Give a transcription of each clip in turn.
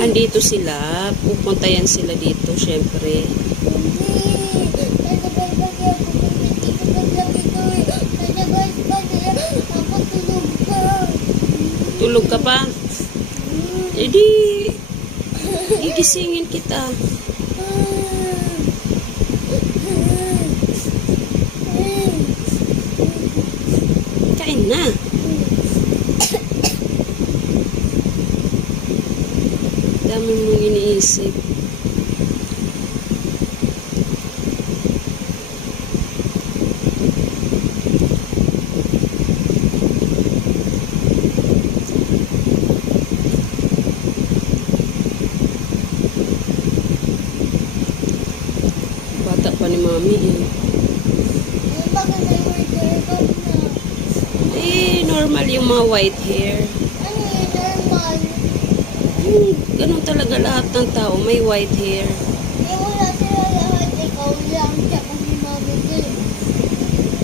Andito sila. Pupunta yan sila dito, syempre. Tulog ka pa? Edi, gigisingin kita. Kain na. Dami mong iniisip. Bata pa ni Mami eh. Eh, normal yung mga white hair. Ganun talaga lahat ng tao, may white hair. Wala sila lahat, ikaw lang, tsaka si Mami din.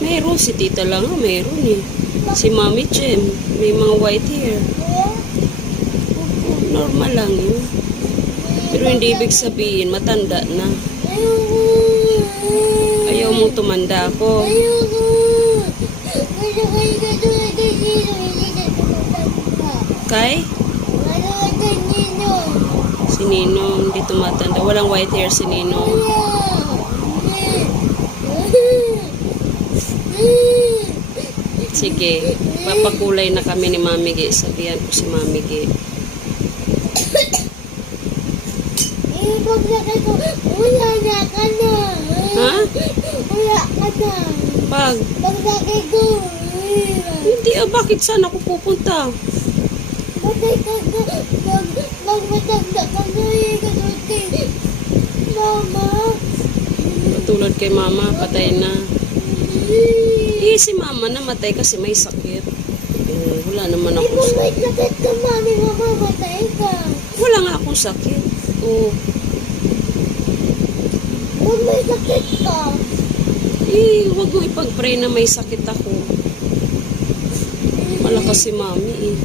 Mayroon, si Tita lang, mayroon eh. Si Mami Jem, may mga white hair. Normal lang yun. Pero hindi ibig sabihin, matanda na. Ayaw mong tumanda ako. Kay? Si Ninong, hindi tumatanda. Walang white hair si Ninong. Sige, papakulay na kami ni Mami G. Sabihan ko si Mami G. Wala na ka na. Ha? Wala ka na. Paglaki ko. Hindi bakit saan ako pupunta? Patay ka na. Magmatanda ka na eh. Katulad Mama. Katulad kay Mama, patay na. Si Mama namatay kasi may sakit. Wala naman ako sakit. May sakit ka, Mami. Mamamatay ka. Wala nga akong sakit. Pag may sakit ka. Huwag mo ipag-pray na may sakit ako. Malakas si Mami eh.